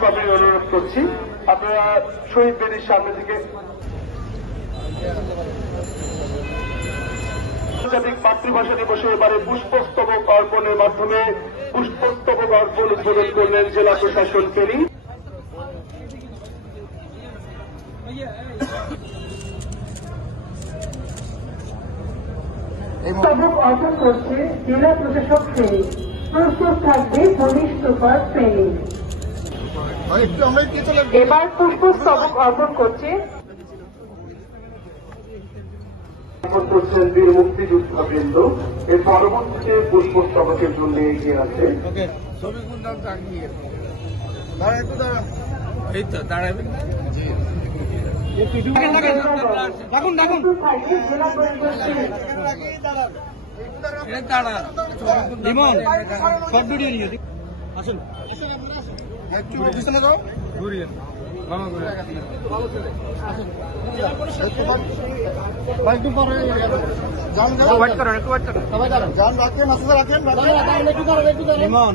সবাই অনুরোধ করছি আপনারা শহীদ বেদির সামনে থেকে আন্তর্জাতিক মাতৃভাষা দিবসে এবারে পুষ্পস্তবক অর্পণের মাধ্যমে পুষ্পস্তবক অর্পণ উদ্বোধন করলেন জেলা প্রশাসন ফেনী। স্তবক অর্পণ করছে জেলা প্রশাসক ফেনী। প্রস্তুত থাকবে পুলিশ সুপার ফেনী। এবার পুষ্পস্তবক অর্পণ করছে করছেন বীর মুক্তিযোদ্ধাবৃন্দ। এর পরবর্তীতে পুষ্পস্তবকের জন্য এগিয়ে আছে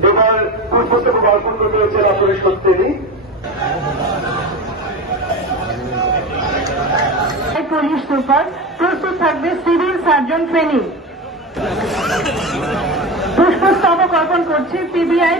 এবার পুষ্পস্তবক অর্পণ করবে জেলা পরিষদ ফেনী। পুলিশ সুপার প্রস্তুত থাকবে সিভিল সার্জন ফেনী। পুষ্পস্তবক অর্পণ করছে পিবিআই।